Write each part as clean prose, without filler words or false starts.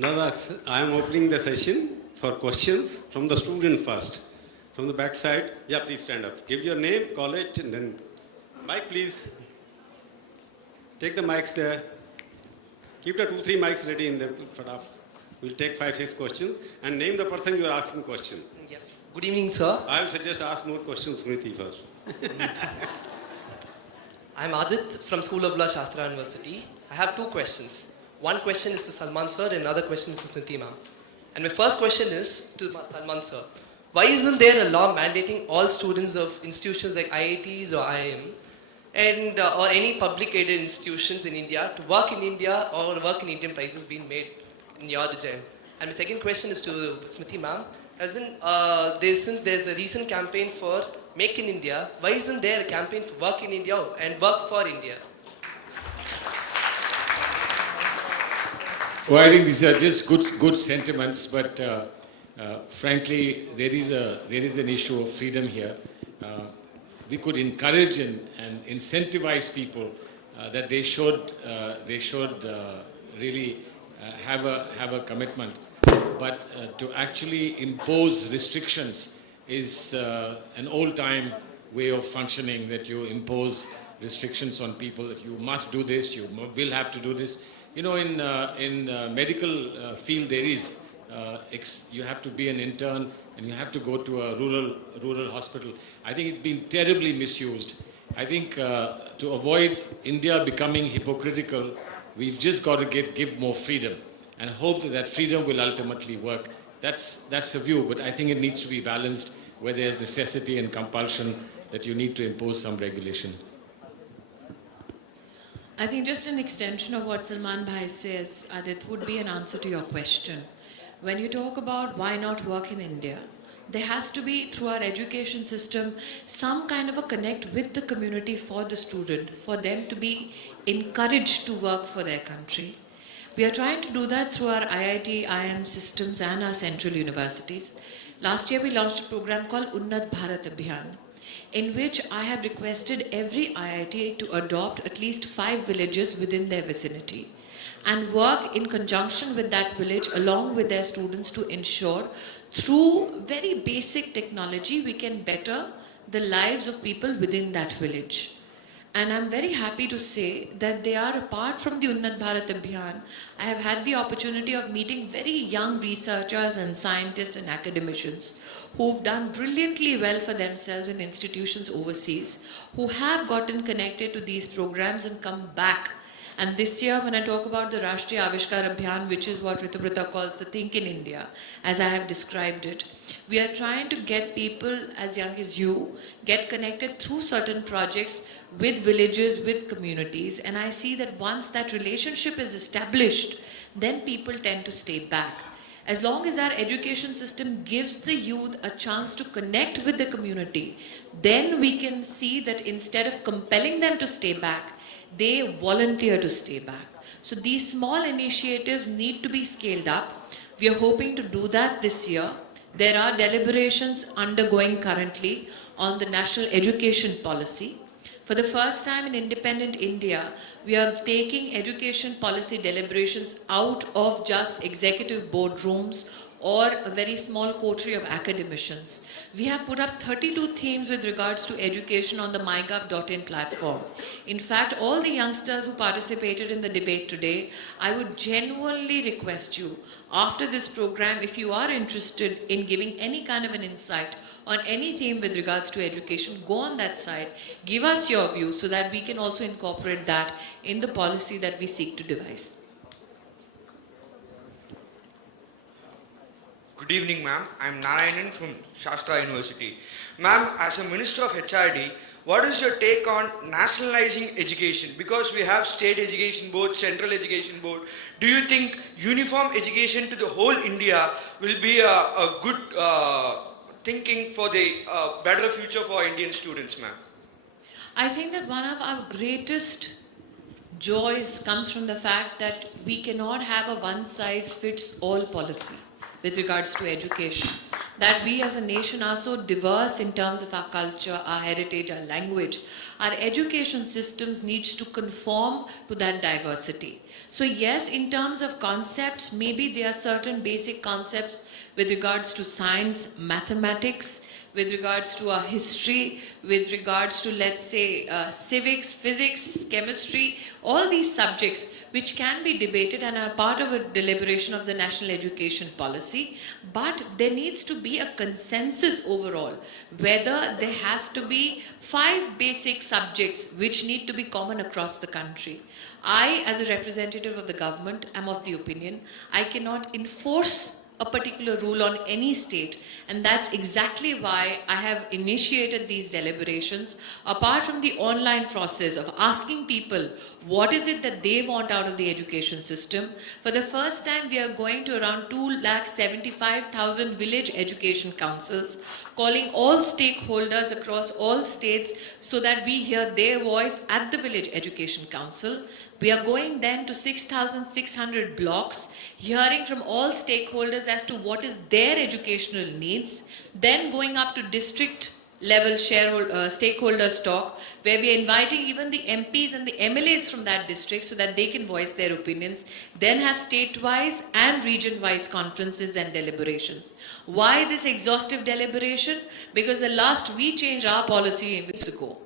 Now I am opening the session for questions from the students first. From the back side, yeah, please stand up. Give your name, college, and then mic, please. Take the mics there. Keep the 2-3 mics ready in the fadaf. We'll take 5-6 questions and name the person you are asking question. Yes. Good evening, sir. I will suggest ask more questions, Smriti, first. I'm Adit from School of Law, Shastra University. I have 2 questions. One question is to Salman sir and another question is to Smriti ma'am. And my first question is to Salman sir. Why isn't there a law mandating all students of institutions like IITs or IIM and or any public aided institutions in India to work in India or work in Indian prices being made in your Jain? And my second question is to Smriti ma'am. Since there's a recent campaign for Make in India, why isn't there a campaign for Work in India and Work for India? Well, I think these are just good sentiments, but frankly, there is an issue of freedom here. We could encourage and incentivize people that they should really have a commitment. But to actually impose restrictions is an old-time way of functioning, that you impose restrictions on people, that you must do this, you will have to do this. You know, in medical field, there is, you have to be an intern and you have to go to a rural hospital. I think it's been terribly misused. I think to avoid India becoming hypocritical, we've just got to give more freedom and hope that freedom will ultimately work. That's the view, but I think it needs to be balanced where there's necessity and compulsion that you need to impose some regulation. I think just an extension of what Salman Bhai says, Adit, would be an answer to your question. When you talk about why not work in India, there has to be, through our education system, some kind of a connect with the community for the student, for them to be encouraged to work for their country. We are trying to do that through our IIT, IIM systems and our central universities. Last year we launched a program called Unnat Bharat Abhiyan, in which I have requested every IIT to adopt at least 5 villages within their vicinity and work in conjunction with that village along with their students to ensure through very basic technology we can better the lives of people within that village. And I'm very happy to say that they are, apart from the Unnat Bharat Abhiyan, I have had the opportunity of meeting very young researchers and scientists and academicians who've done brilliantly well for themselves in institutions overseas, who have gotten connected to these programs and come back. And this year, when I talk about the Rashtriya Avishkar Abhiyan, which is what Ritubrata calls the Think in India, as I have described it, we are trying to get people as young as you, get connected through certain projects with villages, with communities. And I see that once that relationship is established, then people tend to stay back. As long as our education system gives the youth a chance to connect with the community, then we can see that instead of compelling them to stay back, they volunteer to stay back. So these small initiatives need to be scaled up. We are hoping to do that this year. There are deliberations undergoing currently on the national education policy. For the first time in independent India, we are taking education policy deliberations out of just executive boardrooms or a very small coterie of academicians. We have put up 32 themes with regards to education on the mygov.in platform. In fact, all the youngsters who participated in the debate today, I would genuinely request you, after this program, if you are interested in giving any kind of an insight on any theme with regards to education, go on that site, give us your view so that we can also incorporate that in the policy that we seek to devise. Good evening, ma'am. I'm Narayanan from Shastra University. Ma'am, as a Minister of HRD, what is your take on nationalizing education? Because we have state education board, central education board. Do you think uniform education to the whole India will be a good thinking for the better future for Indian students, ma'am? I think that one of our greatest joys comes from the fact that we cannot have a one-size-fits-all policy. with regards to education. That we as a nation are so diverse in terms of our culture, our heritage, our language. Our education systems needs to conform to that diversity. So yes, in terms of concepts, maybe there are certain basic concepts with regards to science, mathematics, with regards to our history, with regards to, let's say, civics, physics, chemistry, all these subjects which can be debated and are part of a deliberation of the national education policy. But there needs to be a consensus overall whether there has to be 5 basic subjects which need to be common across the country. I, as a representative of the government, am of the opinion I cannot enforce a particular rule on any state, and that's exactly why I have initiated these deliberations. Apart from the online process of asking people what is it that they want out of the education system, for the first time we are going to around 275,000 village education councils, calling all stakeholders across all states so that we hear their voice at the village education council. We are going then to 6,600 blocks, hearing from all stakeholders as to what is their educational needs, then going up to district level stakeholders talk, where we are inviting even the MPs and the MLAs from that district so that they can voice their opinions, then have state-wise and region-wise conferences and deliberations. Why this exhaustive deliberation? Because the last we changed our policy weeks ago.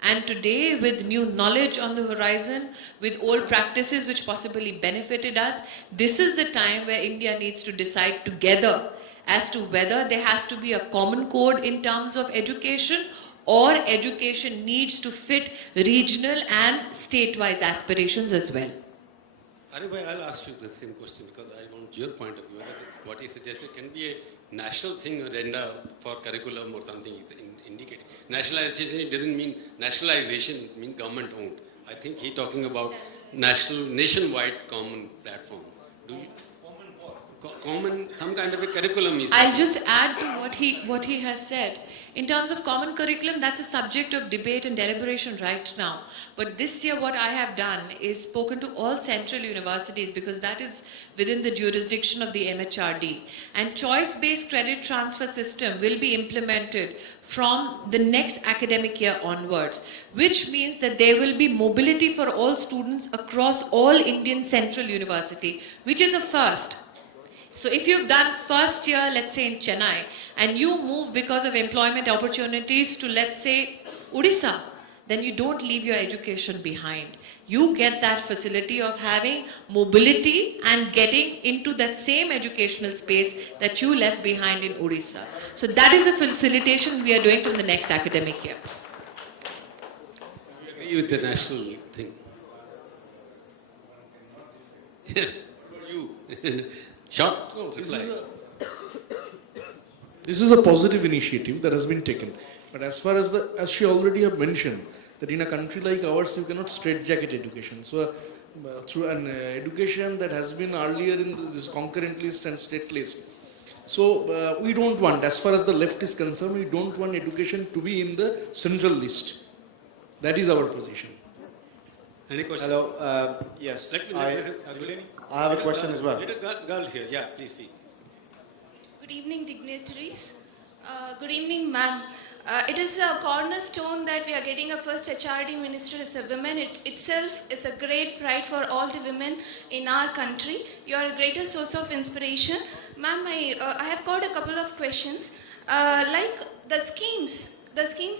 And today, with new knowledge on the horizon, with old practices which possibly benefited us, this is the time where India needs to decide together as to whether there has to be a common code in terms of education, or education needs to fit regional and state-wise aspirations as well. Aribhai, I'll ask you the same question because I want your point of view. What he suggested can be a national thing, agenda for curriculum or something indicating. Nationalization doesn't mean nationalization, it means government owned. I think he's talking about nationwide common platform. Do you? Common, some kind of a curriculum is. I'll just add to what he has said. In terms of common curriculum, that's a subject of debate and deliberation right now. But this year what I have done is spoken to all central universities, because that is within the jurisdiction of the MHRD. And choice-based credit transfer system will be implemented from the next academic year onwards, which means that there will be mobility for all students across all Indian central university, which is a first. So if you've done first year, let's say in Chennai, and you move because of employment opportunities to, let's say, Odisha, then you don't leave your education behind. You get that facility of having mobility and getting into that same educational space that you left behind in Odisha. So that is a facilitation we are doing from the next academic year. You agree with the national thing? Yes. You. Short reply. This is a positive initiative that has been taken. But as far as as she already have mentioned, that in a country like ours, you cannot straitjacket education. So through an education that has been earlier in this concurrent list and state list. So we don't want, as far as the left is concerned, we don't want education to be in the central list. That is our position. Any question? Hello, yes. I have a question as well. Little girl here, yeah, please speak. Good evening, dignitaries. Good evening, ma'am. It is a cornerstone that we are getting a first HRD minister as a woman. It itself is a great pride for all the women in our country. You are a greater source of inspiration. Ma'am, I have got a couple of questions. Like the schemes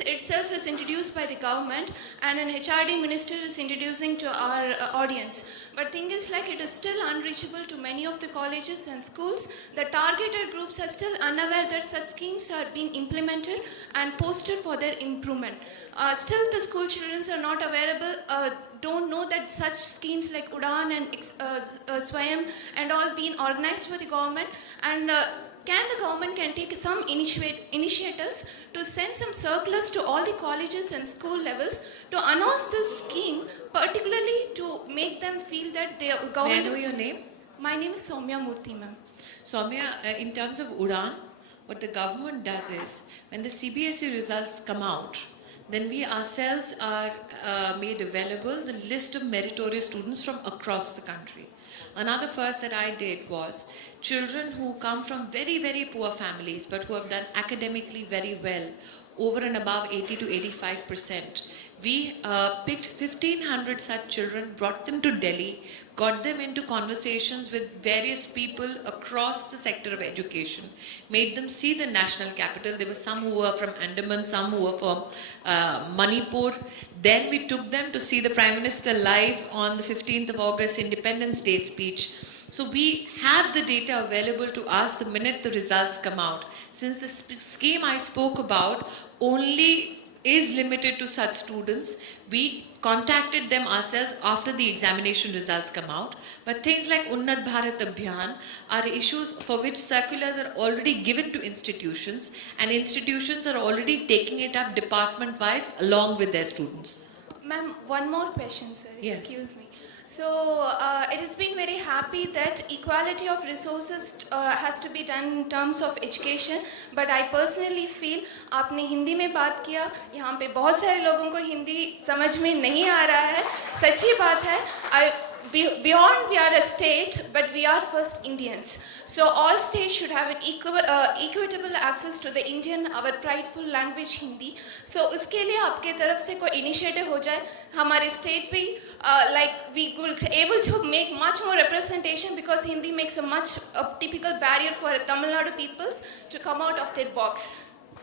itself is introduced by the government, and an HRD minister is introducing to our audience. But thing is, like, it is still unreachable to many of the colleges and schools. The targeted groups are still unaware that such schemes are being implemented and posted for their improvement. Still, the school children are not available, don't know that such schemes like Udan and Swayam and all being organized by the government. And can the government take some initiatives to send some circulars to all the colleges and school levels to announce this scheme, particularly to make them feel that the government... May I know your name? My name is Soumya Murthy, ma'am. Soumya, in terms of Udan, what the government does is, when the CBSE results come out, then we ourselves are made available the list of meritorious students from across the country. Another first that I did was children who come from very, very poor families but who have done academically very well, over and above 80 to 85%. We picked 1,500 such children, brought them to Delhi, got them into conversations with various people across the sector of education, made them see the national capital. There were some who were from Andaman, some who were from Manipur. Then we took them to see the Prime Minister live on the 15th of August Independence Day speech. So we have the data available to us the minute the results come out. Since the scheme I spoke about only is limited to such students, we contacted them ourselves after the examination results come out. But things like Unnat Bharat Abhiyan are issues for which circulars are already given to institutions, and institutions are already taking it up department-wise along with their students. Ma'am, one more question, sir. Yes. Excuse me. So it has been very happy that equality of resources has to be done in terms of education. But I personally feel आपने हिंदी में बात किया, यहाँ पे बहुत सारे लोगों को हिंदी समझ में नहीं आ रहा है. सच्ची बात है. Beyond we are a state, but we are first Indians. So all states should have an equitable access to the Indian, our prideful language Hindi. So उसके लिए आपके तरफ से कोई initiative हो जाए, हमारे state भी like we will be able to make much more representation, because Hindi makes a typical barrier for Tamil Nadu peoples to come out of their box.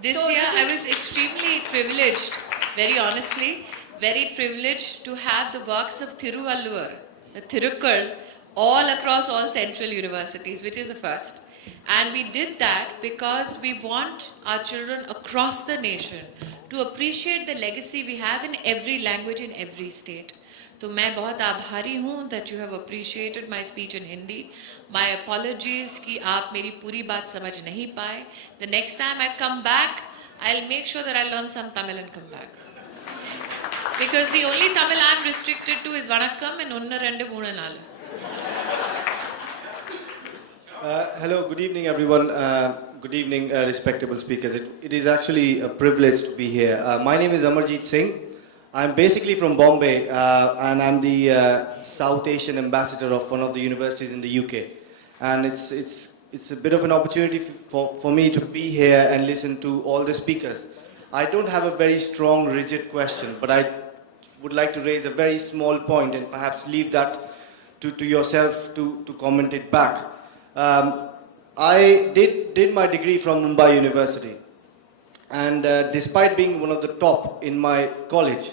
This year I was extremely privileged, very honestly, very privileged to have the works of Thiruvalluvar, Thirukkural, all across all central universities, which is a first. And we did that because we want our children across the nation to appreciate the legacy we have in every language in every state. So मैं बहुत आभारी हूँ that you have appreciated my speech in Hindi. My apologies कि आप मेरी पूरी बात समझ नहीं पाए. The next time I come back, I'll make sure that I learn some Tamil and come back. Because the only Tamil I'm restricted to is Vanakkam and Unna Rendu Moonu Nalu. Hello, good evening everyone. Good evening respectable speakers. It is actually a privilege to be here. My name is Amarjeet Singh. I'm basically from Bombay and I'm the South Asian ambassador of one of the universities in the UK. And it's a bit of an opportunity for me to be here and listen to all the speakers. I don't have a very strong, rigid question, but I would like to raise a very small point and perhaps leave that to yourself to comment it back. I did my degree from Mumbai University, and despite being one of the top in my college,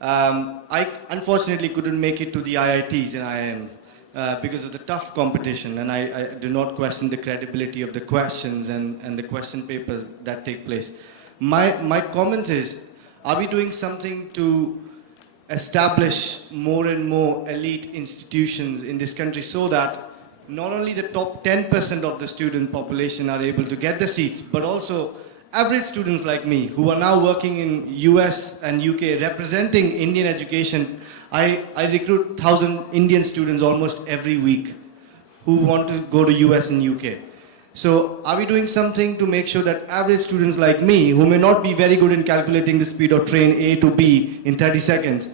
I unfortunately couldn't make it to the IITs and IIM because of the tough competition, and I do not question the credibility of the questions and the question papers that take place. My comment is, are we doing something to establish more and more elite institutions in this country so that not only the top 10% of the student population are able to get the seats, but also average students like me who are now working in US and UK representing Indian education. I recruit 1,000 Indian students almost every week who want to go to US and UK. So are we doing something to make sure that average students like me, who may not be very good in calculating the speed of train A to B in 30 seconds,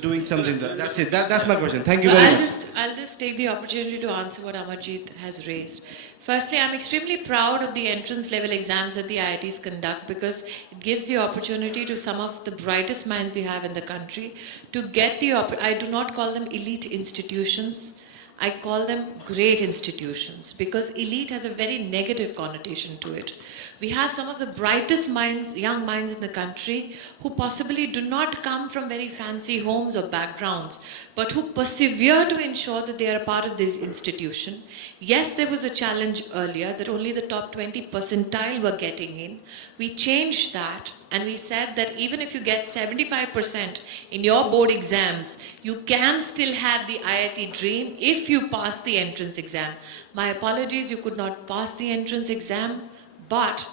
doing something? That's it. That's my question. Thank you very much. I'll just take the opportunity to answer what Amarjeet has raised. Firstly, I'm extremely proud of the entrance level exams that the IITs conduct, because it gives the opportunity to some of the brightest minds we have in the country to get the I do not call them elite institutions. I call them great institutions, because elite has a very negative connotation to it. We have some of the brightest minds, young minds in the country who possibly do not come from very fancy homes or backgrounds, but who persevere to ensure that they are a part of this institution. Yes, there was a challenge earlier that only the top 20 percentile were getting in. We changed that, and we said that even if you get 75% in your board exams, you can still have the IIT dream if you pass the entrance exam. My apologies, you could not pass the entrance exam, but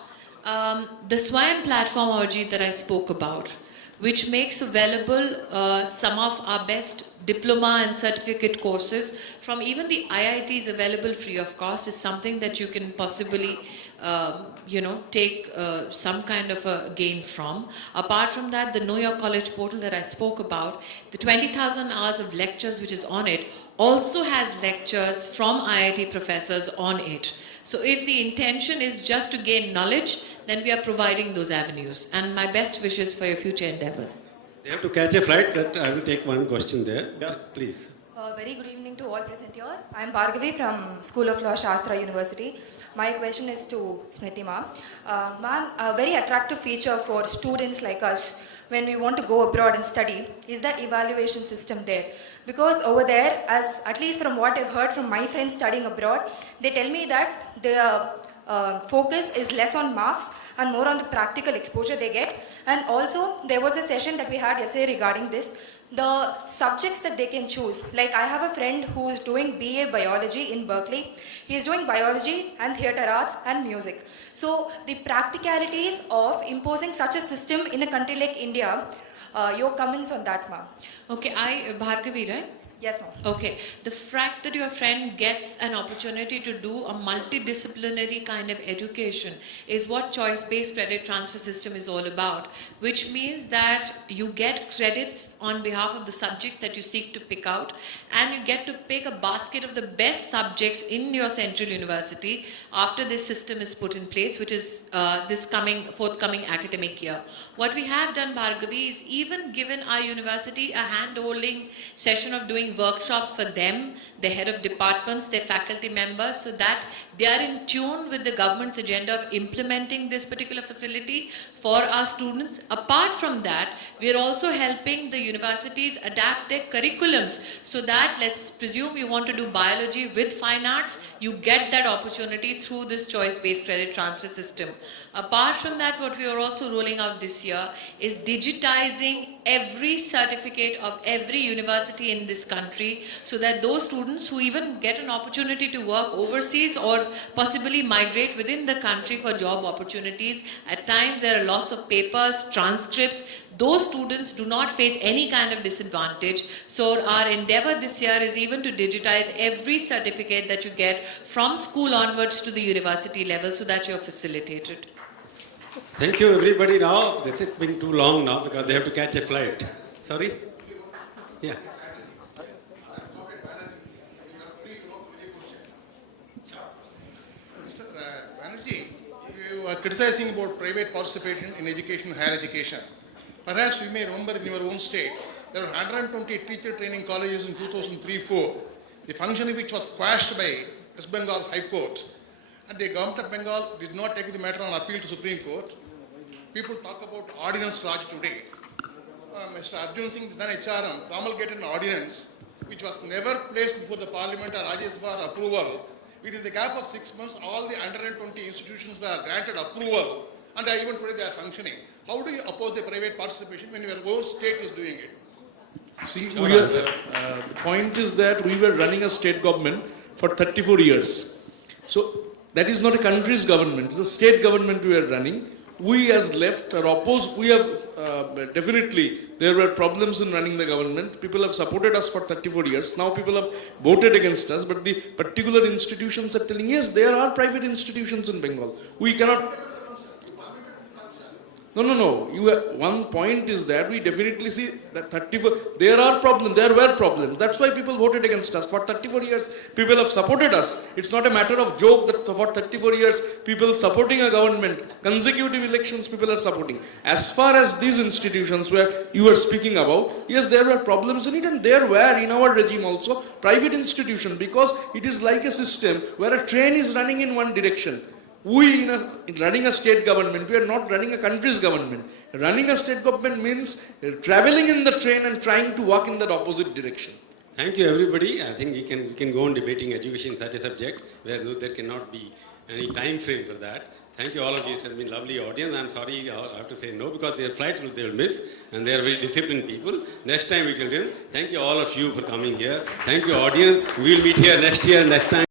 the Swayam platform, Arjit, that I spoke about, which makes available some of our best diploma and certificate courses from even the IITs available free of cost, is something that you can possibly take some kind of a gain from. Apart from that, the Know Your College portal that I spoke about, the 20,000 hours of lectures which is on it, also has lectures from IIT professors on it. So if the intention is just to gain knowledge, then we are providing those avenues. And my best wishes for your future endeavors. They have to catch a flight. That I will take one question there. Yeah. Please. Very good evening to all present here. I am Bhargavi from School of Law, Shastra University. My question is to Smriti ma'am. Ma'am, a very attractive feature for students like us when we want to go abroad and study is the evaluation system there. Because over there, as at least from what I've heard from my friends studying abroad, they tell me that their focus is less on marks and more on the practical exposure they get. And also, there was a session that we had yesterday regarding this. The subjects that they can choose. Like I have a friend who is doing BA Biology in Berkeley. He is doing biology and theatre arts and music. So the practicalities of imposing such a system in a country like India, your comments on that, ma'am? Okay, Bhargavi, right? Yes, ma'am. Okay, the fact that your friend gets an opportunity to do a multidisciplinary kind of education is what choice-based credit transfer system is all about, which means that you get credits on behalf of the subjects that you seek to pick out, and you get to pick a basket of the best subjects in your central university after this system is put in place, which is this forthcoming academic year. What we have done, Bhargavi, is even given our university a hand-holding session of doing workshops for them, the head of departments, their faculty members, so that they are in tune with the government's agenda of implementing this particular facility for our students. Apart from that, we are also helping the universities adapt their curriculums so that, let's presume you want to do biology with fine arts, you get that opportunity through this choice-based credit transfer system. Apart from that, what we are also rolling out this year is digitizing every certificate of every university in this country, so that those students who even get an opportunity to work overseas or possibly migrate within the country for job opportunities, at times there are loss of papers, transcripts, those students do not face any kind of disadvantage. So our endeavor this year is even to digitize every certificate that you get from school onwards to the university level, so that you're facilitated. Thank you, everybody. Now, it's been too long now because they have to catch a flight. Sorry? Yeah. Mr. Banerjee, you are criticizing about private participation in education, higher education. Perhaps you may remember in your own state, there were 120 teacher training colleges in 2003-04, the function of which was quashed by West Bengal High Court. And the government of Bengal did not take the matter on appeal to Supreme Court. People talk about ordinance Raj today. Mr. Arjun Singh, then HRM, promulgated an ordinance which was never placed before the Parliament or Rajya Sabha for approval. Within the gap of 6 months, all the 120 institutions were granted approval, and even today they are functioning. How do you oppose the private participation when your own state is doing it? See, the point is that we were running a state government for 34 years. So that is not a country's government, it's a state government we are running. We as left are opposed. We have definitely, there were problems in running the government. People have supported us for 34 years. Now people have voted against us, but the particular institutions are telling, yes, there are private institutions in Bengal. We cannot... No. One point is that we definitely see that 34, there are problems, there were problems. That's why people voted against us. For 34 years, people have supported us. It's not a matter of joke that for 34 years, people supporting a government, consecutive elections, people are supporting. As far as these institutions where you were speaking about, yes, there were problems in it, and there were in our regime also private institutions, because it is like a system where a train is running in one direction. We, in running a state government, we are not running a country's government. Running a state government means traveling in the train and trying to walk in that opposite direction. Thank you, everybody. I think we can go on debating education in such a subject where there cannot be any time frame for that. Thank you, all of you. It has been a lovely audience. I'm sorry I have to say no because their flights they will miss, and they are very disciplined people. Next time we can do. Thank you, all of you, for coming here. Thank you, audience. We will meet here next year, next time.